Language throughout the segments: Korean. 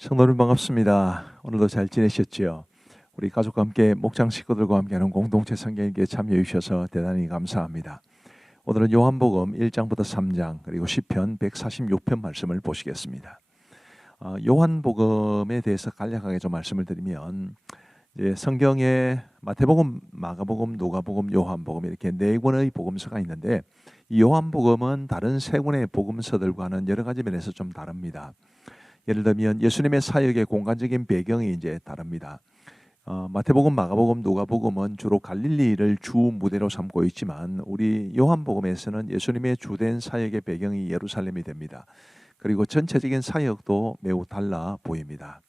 성도님 반갑습니다. 오늘도 잘 지내셨지요? 우리 가족과 함께 목장 식구들과 함께하는 공동체 성경에게 참여해 주셔서 대단히 감사합니다. 오늘은 요한복음 1장부터 3장 그리고 시편 146편 말씀을 보시겠습니다. 요한복음에 대해서 간략하게 좀 말씀을 드리면 이제 성경에 마태복음, 마가복음, 누가복음, 요한복음 이렇게 네 권의 복음서가 있는데 이 요한복음은 다른 세 권의 복음서들과는 여러 가지 면에서 좀 다릅니다. 예를 들면 예수님의 사역의 공간적인 배경이 이제 다릅니다. 마태복음, 마가복음, 누가복음은 주로 갈릴리를 주 무대로 삼고 있지만 우리 요한복음에서는 예수님의 주된 사역의 배경이 예루살렘이 됩니다. 그리고 전체적인 사역도 매우 달라 보입니다.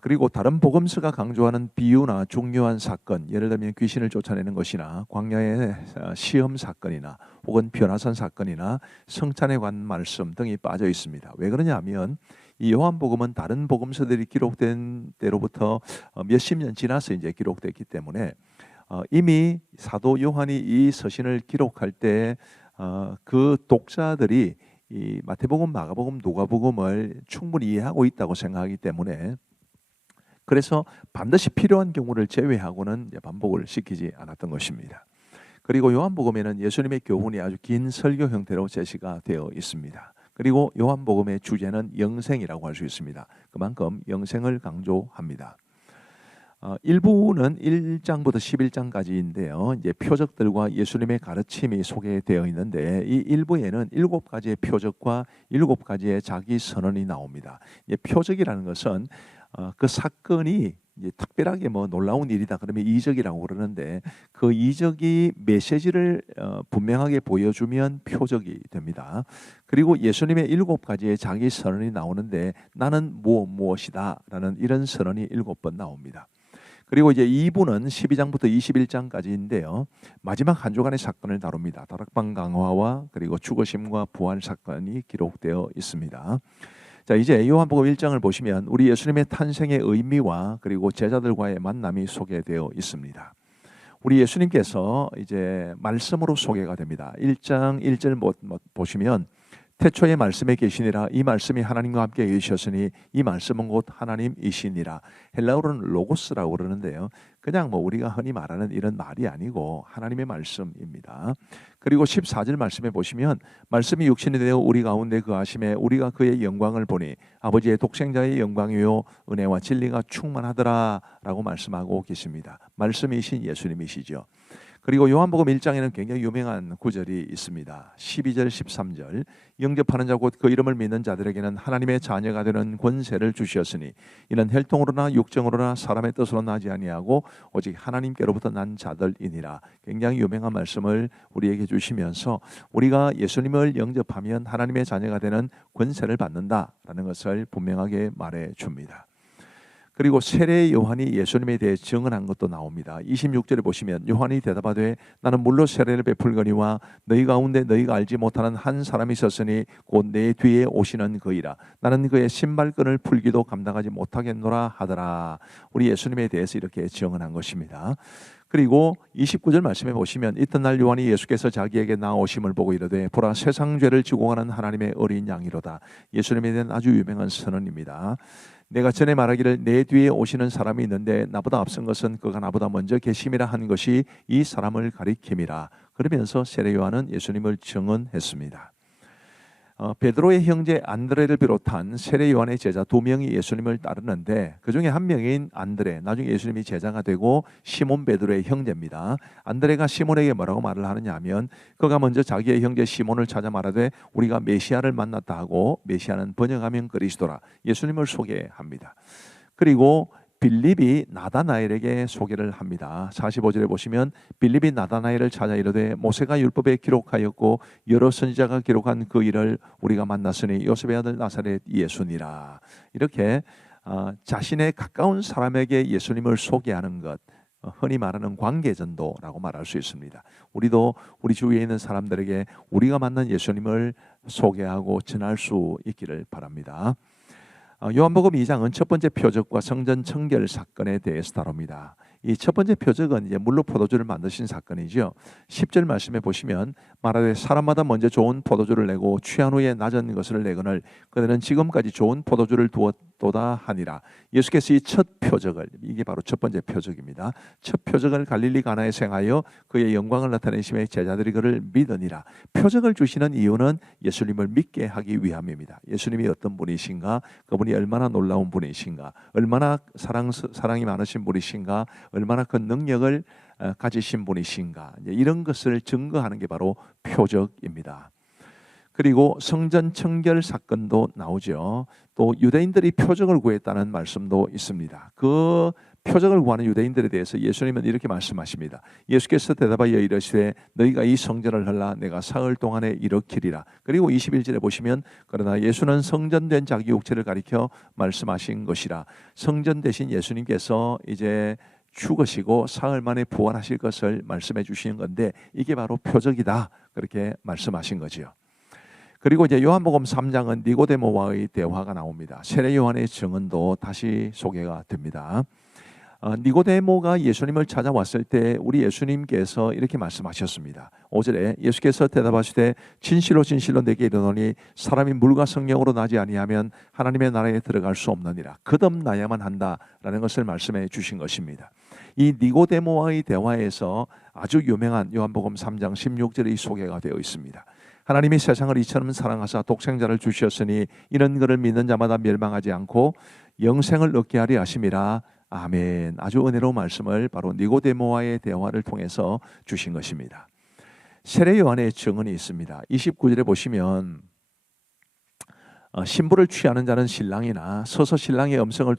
그리고 다른 복음서가 강조하는 비유나 중요한 사건, 예를 들면 귀신을 쫓아내는 것이나 광야의 시험 사건이나 혹은 변화산 사건이나 성찬에 관한 말씀 등이 빠져 있습니다. 왜 그러냐면 이 요한복음은 다른 복음서들이 기록된 때로부터 몇십 년 지나서 이제 기록됐기 때문에 이미 사도 요한이 이 서신을 기록할 때 그 독자들이 이 마태복음, 마가복음, 누가복음을 충분히 이해하고 있다고 생각하기 때문에 그래서 반드시 필요한 경우를 제외하고는 반복을 시키지 않았던 것입니다. 그리고 요한복음에는 예수님의 교훈이 아주 긴 설교 형태로 제시가 되어 있습니다. 그리고 요한복음의 주제는 영생이라고 할 수 있습니다. 그만큼 영생을 강조합니다. 일부는 1장부터 11장까지인데요. 이제 표적들과 예수님의 가르침이 소개되어 있는데 이 일부에는 7가지의 표적과 7가지의 자기 선언이 나옵니다. 표적이라는 것은 그 사건이 이제 특별하게 뭐 놀라운 일이다 그러면 이적이라고 그러는데 그 이적이 메시지를 분명하게 보여주면 표적이 됩니다. 그리고 예수님의 7가지의 자기 선언이 나오는데 나는 무엇이다 라는 이런 선언이 7번 나옵니다. 그리고 이제 2부는 12장부터 21장까지인데요. 마지막 한 주간의 사건을 다룹니다. 다락방 강화와 그리고 죽으심과 부활 사건이 기록되어 있습니다. 자, 이제 요한복음 1장을 보시면 우리 예수님의 탄생의 의미와 그리고 제자들과의 만남이 소개되어 있습니다. 우리 예수님께서 이제 말씀으로 소개가 됩니다. 1장 1절 보시면 태초에 말씀에 계시니라 이 말씀이 하나님과 함께 계셨으니 이 말씀은 곧 하나님이시니라. 헬라어로는 로고스라고 그러는데요. 그냥 뭐 우리가 흔히 말하는 이런 말이 아니고 하나님의 말씀입니다. 그리고 14절 말씀에 보시면 말씀이 육신이 되어 우리 가운데 거하심에 우리가 그의 영광을 보니 아버지의 독생자의 영광이요 은혜와 진리가 충만하더라 라고 말씀하고 계십니다. 말씀이신 예수님이시죠. 그리고 요한복음 1장에는 굉장히 유명한 구절이 있습니다. 12절 13절 영접하는 자 곧 그 이름을 믿는 자들에게는 하나님의 자녀가 되는 권세를 주시었으니 이는 혈통으로나 육정으로나 사람의 뜻으로 나지 아니하고 오직 하나님께로부터 난 자들이니라. 굉장히 유명한 말씀을 우리에게 주시면서 우리가 예수님을 영접하면 하나님의 자녀가 되는 권세를 받는다라는 것을 분명하게 말해 줍니다. 그리고 세례 요한이 예수님에 대해 증언한 것도 나옵니다. 26절에 보시면 요한이 대답하되 나는 물로 세례를 베풀거니와 너희 가운데 너희가 알지 못하는 한 사람이 있었으니 곧 내 뒤에 오시는 그이라. 나는 그의 신발끈을 풀기도 감당하지 못하겠노라 하더라. 우리 예수님에 대해서 이렇게 증언한 것입니다. 그리고 29절 말씀해 보시면 이튿날 요한이 예수께서 자기에게 나오심을 보고 이르되 보라 세상 죄를 지고 가는 하나님의 어린 양이로다. 예수님에 대한 아주 유명한 선언입니다. 내가 전에 말하기를 내 뒤에 오시는 사람이 있는데 나보다 앞선 것은 그가 나보다 먼저 계심이라 한 것이 이 사람을 가리킴이라. 그러면서 세례 요한은 예수님을 증언했습니다. 베드로의 형제 안드레를 비롯한 세례 요한의 제자 2명이 예수님을 따르는데 그 중에 한 명인 안드레, 나중에 예수님이 제자가 되고 시몬 베드로의 형제입니다. 안드레가 시몬에게 뭐라고 말을 하느냐 하면 그가 먼저 자기의 형제 시몬을 찾아 말하되 우리가 메시아를 만났다 하고 메시아는 번역하면 그리스도라. 예수님을 소개합니다. 그리고 빌립이 나다나엘에게 소개를 합니다. 45절에 보시면 빌립이 나다나엘을 찾아 이르되 모세가 율법에 기록하였고 여러 선지자가 기록한 그 일을 우리가 만났으니 요셉의 아들 나사렛 예수니라. 이렇게 자신의 가까운 사람에게 예수님을 소개하는 것, 흔히 말하는 관계전도라고 말할 수 있습니다. 우리도 우리 주위에 있는 사람들에게 우리가 만난 예수님을 소개하고 전할 수 있기를 바랍니다. 요한복음 2장은 첫 번째 표적과 성전 청결 사건에 대해서 다룹니다. 이 첫 번째 표적은 이제 물로 포도주를 만드신 사건이죠. 10절 말씀에 보시면 말하되 사람마다 먼저 좋은 포도주를 내고 취한 후에 낮은 것을 내거늘 그들은 지금까지 좋은 포도주를 없도다 하니라. 예수께서 이 첫 표적을, 이게 바로 첫 번째 표적입니다. 첫 표적을 갈릴리 가나에서 행하여 그의 영광을 나타내심에 제자들이 그를 믿으니라. 표적을 주시는 이유는 예수님을 믿게 하기 위함입니다. 예수님이 어떤 분이신가, 그분이 얼마나 놀라운 분이신가, 얼마나 사랑이 많으신 분이신가, 얼마나 그 능력을 가지신 분이신가, 이런 것을 증거하는 게 바로 표적입니다. 그리고 성전 청결 사건도 나오죠. 또 유대인들이 표적을 구했다는 말씀도 있습니다. 그 표적을 구하는 유대인들에 대해서 예수님은 이렇게 말씀하십니다. 예수께서 대답하여 이르시되 너희가 이 성전을 헐라 내가 사흘 동안에 일으키리라. 그리고 21절에 보시면 그러나 예수는 성전된 자기 육체를 가리켜 말씀하신 것이라. 성전 대신 예수님께서 이제 죽으시고 사흘 만에 부활하실 것을 말씀해 주시는 건데 이게 바로 표적이다, 그렇게 말씀하신 거지요. 그리고 이제 요한복음 3장은 니고데모와의 대화가 나옵니다. 세례 요한의 증언도 다시 소개가 됩니다. 니고데모가 예수님을 찾아왔을 때 우리 예수님께서 이렇게 말씀하셨습니다. 5절에 예수께서 대답하시되 진실로 진실로 내게 이르노니 사람이 물과 성령으로 나지 아니하면 하나님의 나라에 들어갈 수 없느니라. 거듭나야만 한다라는 것을 말씀해 주신 것입니다. 이 니고데모와의 대화에서 아주 유명한 요한복음 3장 16절의 소개가 되어 있습니다. 하나님이 세상을 이처럼 사랑하사 독생자를 주셨으니 이는 그를 믿는 자마다 멸망하지 않고 영생을 얻게 하려 하심이라. 아멘. 아주 은혜로운 말씀을 바로 니고데모와의 대화를 통해서 주신 것입니다. 세례 요한의 증언이 있습니다. 29절에 보시면 신부를 취하는 자는 신랑이나 서서 신랑의 음성을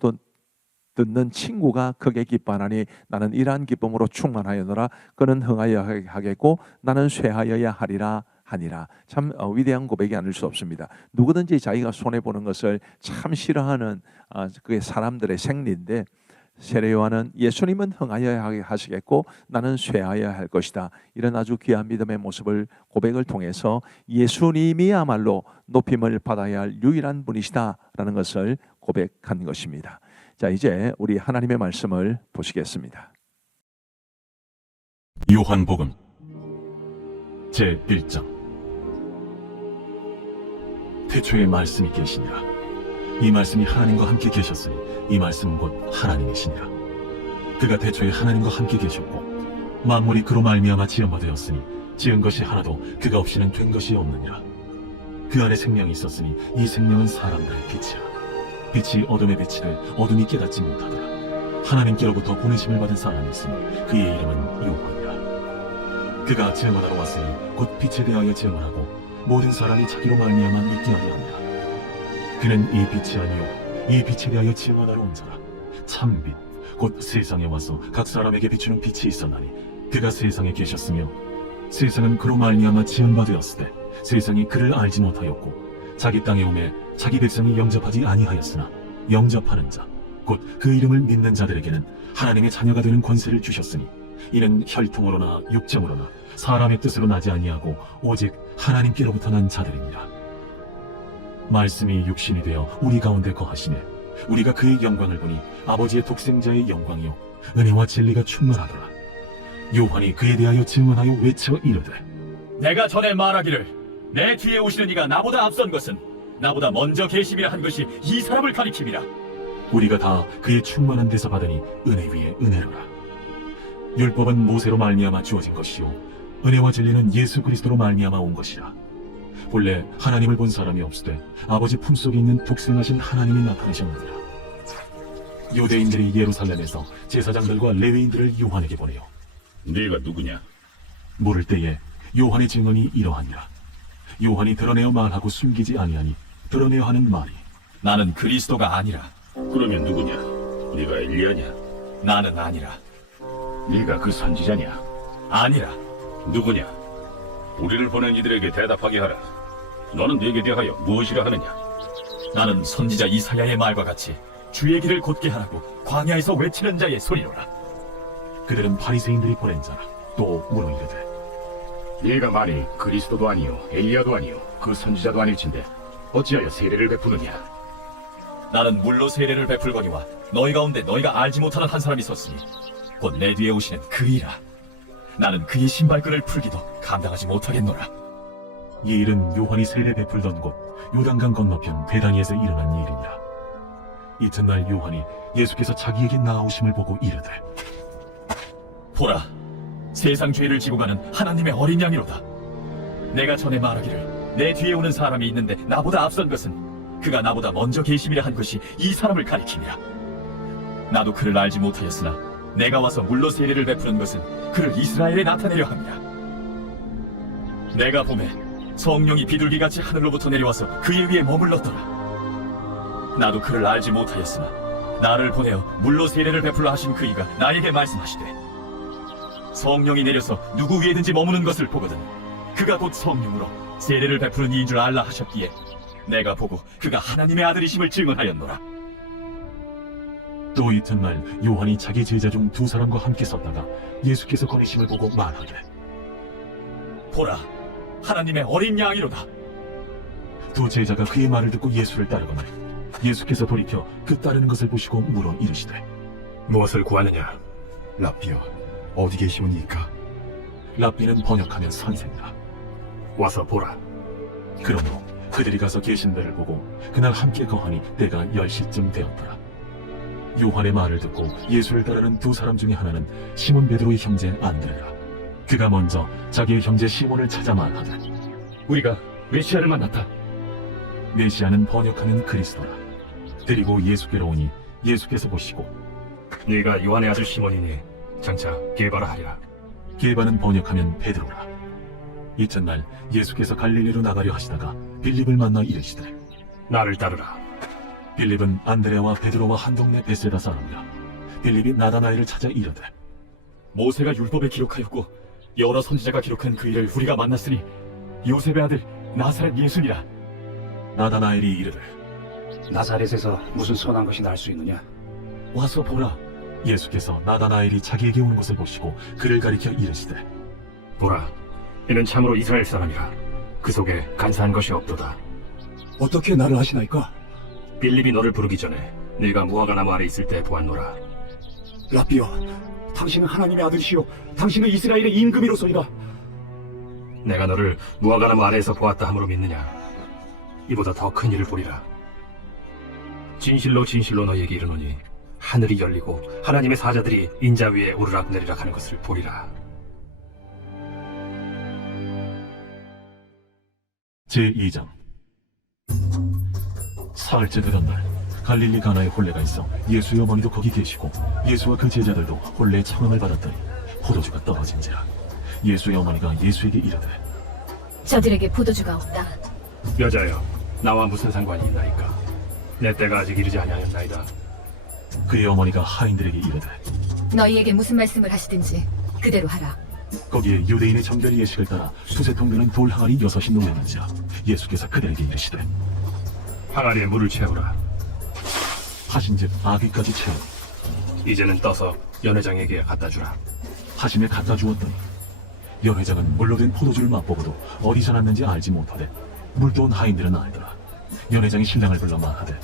듣는 친구가 크게 기뻐하나니 나는 이러한 기쁨으로 충만하여노라. 그는 흥하여 하겠고 나는 쇠하여야 하리라 하니라. 참 위대한 고백이 아닐 수 없습니다. 누구든지 자기가 손해보는 것을 참 싫어하는 그게 사람들의 생리인데 세례 요한은 예수님은 흥하여야 하시겠고 나는 쇠하여야 할 것이다. 이런 아주 귀한 믿음의 모습을 고백을 통해서 예수님이야말로 높임을 받아야 할 유일한 분이시다라는 것을 고백한 것입니다. 자, 이제 우리 하나님의 말씀을 보시겠습니다. 요한복음 제1장. 태초에 말씀이 계시니라. 이 말씀이 하나님과 함께 계셨으니 이 말씀은 곧 하나님이시니라. 그가 태초에 하나님과 함께 계셨고 만물이 그로 말미암아 지은 바 되었으니 지은 것이 하나도 그가 없이는 된 것이 없느니라. 그 안에 생명이 있었으니 이 생명은 사람들의 빛이라. 빛이 어둠에 비치되 어둠이 깨닫지 못하더라. 하나님께로부터 보내심을 받은 사람이 있으니 그의 이름은 요한이라. 그가 증언하러 왔으니 곧 빛에 대하여 증언하고 모든 사람이 자기로 말미암아 믿게 하려 합니다. 그는 이 빛이 아니요 이 빛에 대하여 증언하러 온 자라. 참빛 곧 세상에 와서 각 사람에게 비추는 빛이 있었나니 그가 세상에 계셨으며 세상은 그로 말미암아 지은 바 되었으되 세상이 그를 알지 못하였고 자기 땅에 오매 자기 백성이 영접하지 아니하였으나 영접하는 자 곧 그 이름을 믿는 자들에게는 하나님의 자녀가 되는 권세를 주셨으니 이는 혈통으로나 육정으로나 사람의 뜻으로 나지 아니하고 오직 하나님께로부터 난 자들입니다. 말씀이 육신이 되어 우리 가운데 거하시매 우리가 그의 영광을 보니 아버지의 독생자의 영광이요 은혜와 진리가 충만하더라. 요한이 그에 대하여 증언하여 외쳐 이르되 내가 전에 말하기를 내 뒤에 오시는 이가 나보다 앞선 것은 나보다 먼저 계심이라 한 것이 이 사람을 가리킴이라. 우리가 다 그의 충만한 데서 받으니 은혜 위에 은혜로라. 율법은 모세로 말미암아 주어진 것이요 은혜와 진리는 예수 그리스도로 말미암아 온 것이라. 본래 하나님을 본 사람이 없으되 아버지 품속에 있는 독생하신 하나님이 나타나셨느니라. 유대인들이 예루살렘에서 제사장들과 레위인들을 요한에게 보내요. 네가 누구냐? 물을 때에 요한의 증언이 이러하니라. 요한이 드러내어 말하고 숨기지 아니하니 드러내어 하는 말이 나는 그리스도가 아니라. 그러면 누구냐? 네가 엘리야냐? 나는 아니라. 네가 그 선지자냐? 아니라. 누구냐? 우리를 보낸 이들에게 대답하게 하라. 너는 네게 대하여 무엇이라 하느냐? 나는 선지자 이사야의 말과 같이 주의 길을 곧게 하라고 광야에서 외치는 자의 소리로라. 그들은 바리새인들이 보낸 자라. 또 물어 이르되 네가 만일 그리스도도 아니요 엘리야도 아니요 그 선지자도 아닐진데 어찌하여 세례를 베푸느냐? 나는 물로 세례를 베풀거니와 너희 가운데 너희가 알지 못하는 한 사람이 있었으니 곧 내 뒤에 오시는 그이라. 나는 그의 신발끈을 풀기도 감당하지 못하겠노라. 이 일은 요한이 세례 베풀던 곳 요단강 건너편 베다니에서 일어난 일이니라. 이튿날 요한이 예수께서 자기에게 나아오심을 보고 이르되 보라, 세상 죄를 지고 가는 하나님의 어린 양이로다. 내가 전에 말하기를 내 뒤에 오는 사람이 있는데 나보다 앞선 것은 그가 나보다 먼저 계심이라 한 것이 이 사람을 가리킴이라. 나도 그를 알지 못하였으나 내가 와서 물로 세례를 베푸는 것은 그를 이스라엘에 나타내려 함이라. 내가 보매 성령이 비둘기같이 하늘로부터 내려와서 그의 위에 머물렀더라. 나도 그를 알지 못하였으나 나를 보내어 물로 세례를 베풀라 하신 그이가 나에게 말씀하시되 성령이 내려서 누구 위에든지 머무는 것을 보거든 그가 곧 성령으로 세례를 베푸는 이인 줄 알라 하셨기에 내가 보고 그가 하나님의 아들이심을 증언하였노라. 또 이튿날 요한이 자기 제자 중 두 사람과 함께 섰다가 예수께서 거니심을 보고 말하되 보라, 하나님의 어린 양이로다. 두 제자가 그의 말을 듣고 예수를 따르거늘 예수께서 돌이켜 그 따르는 것을 보시고 물어 이르시되 무엇을 구하느냐? 라피여, 어디 계시오니이까? 랍비는 번역하면 선생이라. 와서 보라. 그러므로 그들이 가서 계신 데를 보고 그날 함께 거하니 때가 10시쯤 되었더라. 요한의 말을 듣고 예수를 따르는 두 사람 중에 하나는 시몬 베드로의 형제 안드레라. 그가 먼저 자기의 형제 시몬을 찾아 말하되 우리가 메시아를 만났다. 메시아는 번역하면 그리스도라. 데리고 예수께로 오니 예수께서 보시고 네가 요한의 아들 시몬이니 장차 게바라 하리라. 게바는 번역하면 베드로라. 이튿날 예수께서 갈릴리로 나가려 하시다가 빌립을 만나 이르시되 나를 따르라. 빌립은 안드레와 베드로와 한 동네 베세다 사람이라. 빌립이 나다나엘을 찾아 이르되 모세가 율법에 기록하였고 여러 선지자가 기록한 그 일을 우리가 만났으니 요셉의 아들 나사렛 예수니라. 나다나엘이 이르되 나사렛에서 무슨 선한 것이 날 수 있느냐? 와서 보라. 예수께서 나다나엘이 자기에게 오는 것을 보시고 그를 가리켜 이르시되 보라. 이는 참으로 이스라엘 사람이라. 그 속에 간사한 것이 없도다. 어떻게 나를 아시나이까? 빌립이 너를 부르기 전에 네가 무화과나무 아래 있을 때 보았노라. 라비여, 당신은 하나님의 아들이시오. 당신은 이스라엘의 임금이로소이다. 내가 너를 무화과나무 아래에서 보았다 함으로 믿느냐? 이보다 더 큰 일을 보리라. 진실로 진실로 너희에게 이르노니 하늘이 열리고 하나님의 사자들이 인자 위에 오르락 내리락 하는 것을 보리라. 제2장 사흘째 되던 날 갈릴리 가나에 혼례가 있어 예수의 어머니도 거기 계시고 예수와 그 제자들도 혼례의 청함을 받았더니 포도주가 떨어진지라. 예수의 어머니가 예수에게 이르되 저들에게 포도주가 없다. 여자여, 나와 무슨 상관이 있나이까? 내 때가 아직 이르지 아니하였나이다. 그의 어머니가 하인들에게 이르되 너희에게 무슨 말씀을 하시든지 그대로 하라. 거기에 유대인의 정결 예식을 따라 두세 통 되는 돌 항아리 6이 놓였는지라. 예수께서 그들에게 이르시되 항아리에 물을 채우라. 하신즉 아귀까지 채우니 이제는 떠서 연회장에게 갖다 주라. 하심에 갖다 주었더니 연회장은 물로 된 포도주를 맛보고도 어디서 났는지 알지 못하되 물도 온 하인들은 알더라. 연회장이 신랑을 불러 말하되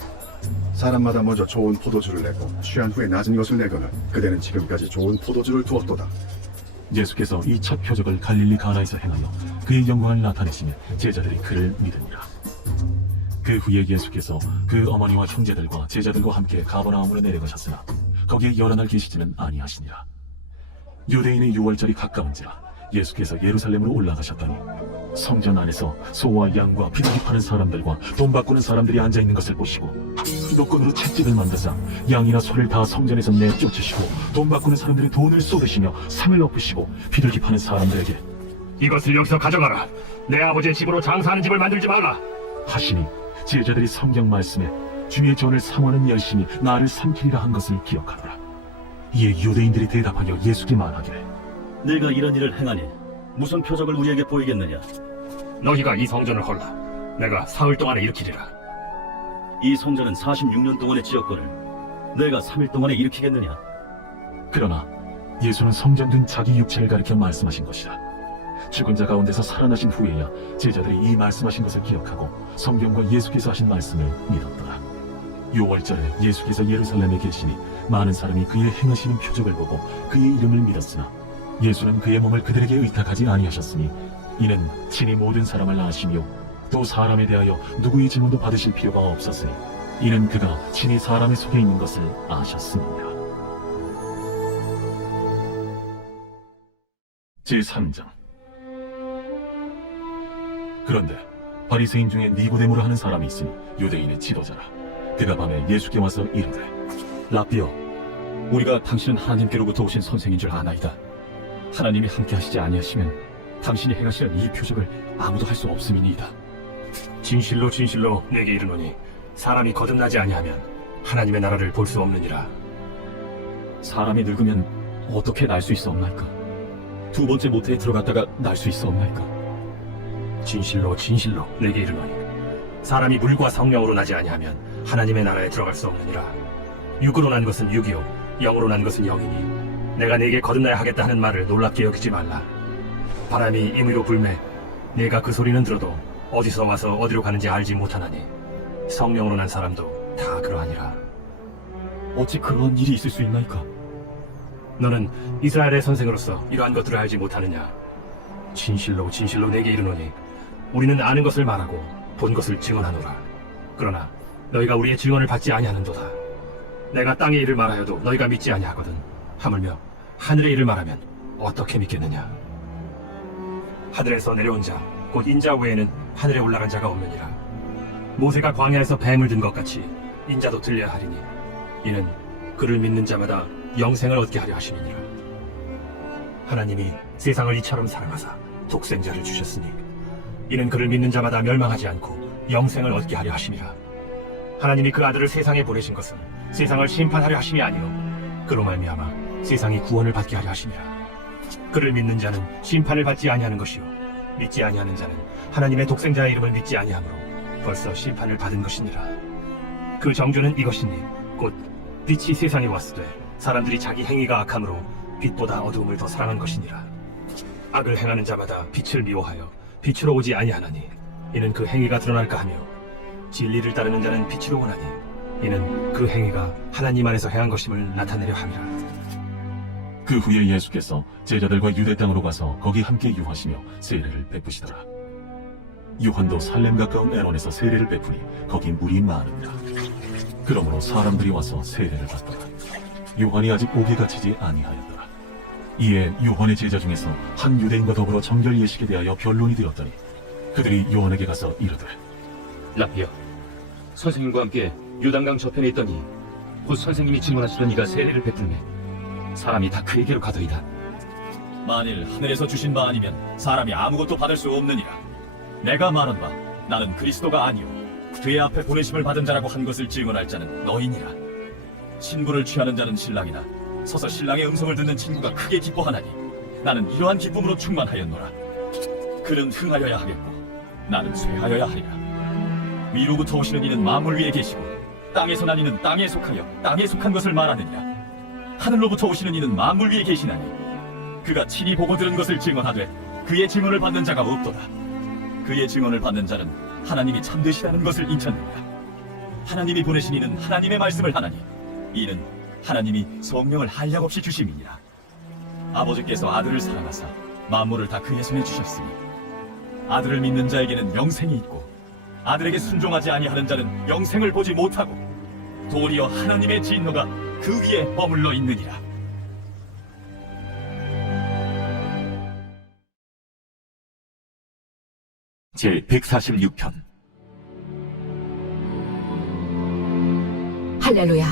사람마다 먼저 좋은 포도주를 내고 취한 후에 낮은 것을 내거늘 그대는 지금까지 좋은 포도주를 두었도다. 예수께서 이 첫 표적을 갈릴리 가나에서 행하여 그의 영광을 나타내시며 제자들이 그를 믿으니라. 그 후에 예수께서 그 어머니와 형제들과 제자들과 함께 가버나움으로 내려가셨으나 거기에 여러 날 계시지는 아니하시니라. 유대인의 유월절이 가까운지라 예수께서 예루살렘으로 올라가셨더니 성전 안에서 소와 양과 비둘기 파는 사람들과 돈 바꾸는 사람들이 앉아있는 것을 보시고 노끈으로 채찍을 만드사 양이나 소를 다 성전에서 내쫓으시고 돈 바꾸는 사람들의 돈을 쏟으시며 상을 엎으시고 비둘기 파는 사람들에게 이것을 여기서 가져가라. 내 아버지의 집으로 장사하는 집을 만들지 말라. 하시니 제자들이 성경 말씀에 주의 전을 삼원은 열심히 나를 삼키리라 한 것을 기억하더라. 이에 유대인들이 대답하여 예수께 말하기를 네가 이런 일을 행하니 무슨 표적을 우리에게 보이겠느냐? 너희가 이 성전을 헐라. 내가 사흘 동안에 일으키리라. 이 성전은 46년 동안에 지었거늘 내가 3일 동안에 일으키겠느냐? 그러나 예수는 성전된 자기 육체를 가리켜 말씀하신 것이라. 죽은 자 가운데서 살아나신 후에야 제자들이 이 말씀하신 것을 기억하고 성경과 예수께서 하신 말씀을 믿었더라. 요월절에 예수께서 예루살렘에 계시니 많은 사람이 그의 행하시는 표적을 보고 그의 이름을 믿었으나 예수는 그의 몸을 그들에게 의탁하지 아니하셨으니 이는 친히 모든 사람을 아시며 또 사람에 대하여 누구의 질문도 받으실 필요가 없었으니 이는 그가 친히 사람의 속에 있는 것을 아셨습니다. 제3장. 그런데 바리새인 중에 니고데모라 하는 사람이 있으니 유대인의 지도자라. 그가 밤에 예수께 와서 이르되 라비여, 우리가 당신은 하나님께로부터 오신 선생인 줄 아나이다. 하나님이 함께 하시지 아니하시면 당신이 행하시는 이 표적을 아무도 할 수 없음이니이다. 진실로 진실로 내게 이르노니 사람이 거듭나지 아니하면 하나님의 나라를 볼 수 없느니라. 사람이 늙으면 어떻게 날 수 있사옵나이까? 두 번째 모태에 들어갔다가 날 수 있사옵나이까? 진실로 진실로 내게 이르노니 사람이 물과 성령으로 나지 아니하면 하나님의 나라에 들어갈 수 없느니라. 육으로 난 것은 육이요 영으로 난 것은 영이니 내가 네게 거듭나야 하겠다 하는 말을 놀랍게 여기지 말라. 바람이 임의로 불매 네가 그 소리는 들어도 어디서 와서 어디로 가는지 알지 못하나니 성령으로 난 사람도 다 그러하니라. 어찌 그러한 일이 있을 수 있나이까? 너는 이스라엘의 선생으로서 이러한 것들을 알지 못하느냐? 진실로 진실로 내게 이르노니 우리는 아는 것을 말하고 본 것을 증언하노라. 그러나 너희가 우리의 증언을 받지 아니하는도다. 내가 땅의 일을 말하여도 너희가 믿지 아니하거든. 하물며 하늘의 일을 말하면 어떻게 믿겠느냐? 하늘에서 내려온 자 곧 인자 외에는 하늘에 올라간 자가 없느니라. 모세가 광야에서 뱀을 든 것 같이 인자도 들려야 하리니 이는 그를 믿는 자마다 영생을 얻게 하려 하심이니라. 하나님이 세상을 이처럼 사랑하사 독생자를 주셨으니 이는 그를 믿는 자마다 멸망하지 않고 영생을 얻게 하려 하심이라. 하나님이 그 아들을 세상에 보내신 것은 세상을 심판하려 하심이 아니요 그로 말미암아 세상이 구원을 받게 하려 하심이라. 그를 믿는 자는 심판을 받지 아니하는 것이요 믿지 아니하는 자는 하나님의 독생자의 이름을 믿지 아니하므로 벌써 심판을 받은 것이니라. 그 정죄는 이것이니 곧 빛이 세상에 왔으되 사람들이 자기 행위가 악함으로 빛보다 어두움을 더 사랑한 것이니라. 악을 행하는 자마다 빛을 미워하여 빛으로 오지 아니하나니 이는 그 행위가 드러날까 하며 진리를 따르는 자는 빛으로 오나니 이는 그 행위가 하나님 안에서 행한 것임을 나타내려 함이라. 그 후에 예수께서 제자들과 유대 땅으로 가서 거기 함께 유하시며 세례를 베푸시더라. 요한도 살렘 가까운 에논에서 세례를 베푸니 거기 물이 많으니라. 그러므로 사람들이 와서 세례를 받더라. 요한이 아직 옥에 갇히지 아니하였더라. 이에 요한의 제자 중에서 한 유대인과 더불어 정결 예식에 대하여 변론이 되었더니 그들이 요한에게 가서 이르되 라비여, 선생님과 함께 요단강 저편에 있더니 곧 선생님이 질문하시던 이가 세례를 베풀매 사람이 다 그에게로 가더이다. 만일 하늘에서 주신 바 아니면 사람이 아무것도 받을 수 없느니라. 내가 말한 바 나는 그리스도가 아니요 그의 앞에 보내심을 받은 자라고 한 것을 증언할 자는 너희니라. 신부를 취하는 자는 신랑이나 서서 신랑의 음성을 듣는 친구가 크게 기뻐하나니 나는 이러한 기쁨으로 충만하였노라. 그는 흥하여야 하겠고 나는 쇠하여야 하리라. 위로부터 오시는 이는 만물 위에 계시고 땅에서 난 이는 땅에 속하여 땅에 속한 것을 말하느니라. 하늘로부터 오시는 이는 만물 위에 계시나니 그가 친히 보고 들은 것을 증언하되 그의 증언을 받는 자가 없도다. 그의 증언을 받는 자는 하나님이 참되시다는 것을 인쳤느니라. 하나님이 보내신 이는 하나님의 말씀을 하나니 이는 하나님이 성령을 한량없이 주심이니라. 아버지께서 아들을 사랑하사 만물을 다 그의 손에 주셨으니 아들을 믿는 자에게는 영생이 있고 아들에게 순종하지 아니하는 자는 영생을 보지 못하고 도리어 하나님의 진노가 그 위에 머물러 있느니라. 제 146편. 할렐루야,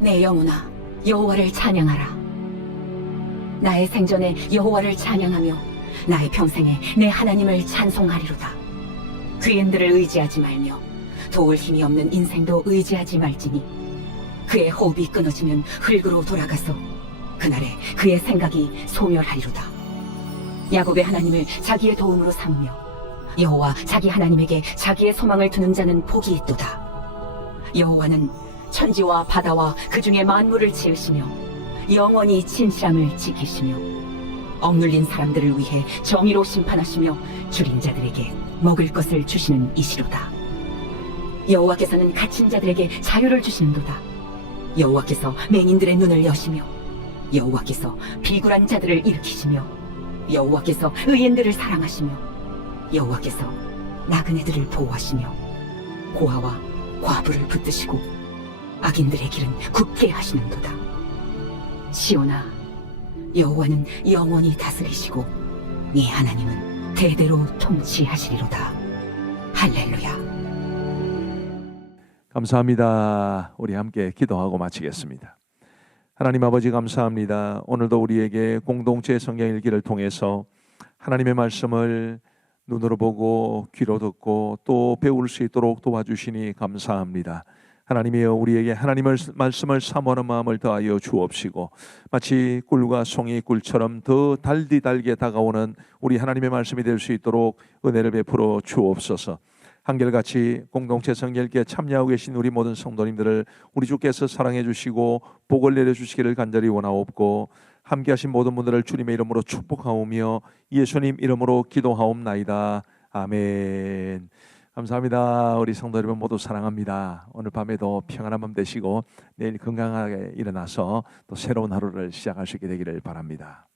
내 영혼아 여호와를 찬양하라. 나의 생전에 여호와를 찬양하며 나의 평생에 내 하나님을 찬송하리로다. 귀인들을 의지하지 말며 도울 힘이 없는 인생도 의지하지 말지니 그의 호흡이 끊어지면 흙으로 돌아가서 그날에 그의 생각이 소멸하리로다. 야곱의 하나님을 자기의 도움으로 삼으며 여호와 자기 하나님에게 자기의 소망을 두는 자는 복이 있도다. 여호와는 천지와 바다와 그 중에 만물을 지으시며 영원히 진실함을 지키시며 억눌린 사람들을 위해 정의로 심판하시며 줄인 자들에게 먹을 것을 주시는 이시로다. 여호와께서는 갇힌 자들에게 자유를 주시는도다. 여호와께서 맹인들의 눈을 여시며 여호와께서 비굴한 자들을 일으키시며 여호와께서 의인들을 사랑하시며 여호와께서 나그네들을 보호하시며 고아와 과부를 붙드시고 악인들의 길은 굳게 하시는도다. 시온아, 여호와는 영원히 다스리시고 네 하나님은 대대로 통치하시리로다. 할렐루야. 감사합니다. 우리 함께 기도하고 마치겠습니다. 하나님 아버지 감사합니다. 오늘도 우리에게 공동체 성경 읽기를 통해서 하나님의 말씀을 눈으로 보고 귀로 듣고 또 배울 수 있도록 도와주시니 감사합니다. 하나님이여, 우리에게 하나님의 말씀을 사모하는 마음을 더하여 주옵시고 마치 꿀과 송이 꿀처럼 더 달디 달게 다가오는 우리 하나님의 말씀이 될 수 있도록 은혜를 베풀어 주옵소서. 한결같이 공동체 성결기에 참여하고 계신 우리 모든 성도님들을 우리 주께서 사랑해 주시고 복을 내려 주시기를 간절히 원하옵고, 함께 하신 모든 분들을 주님의 이름으로 축복하오며 예수님 이름으로 기도하옵나이다. 아멘. 감사합니다. 우리 성도 여러분 모두 사랑합니다. 오늘 밤에도 평안한 밤 되시고 내일 건강하게 일어나서 또 새로운 하루를 시작할 수 있게 되기를 바랍니다.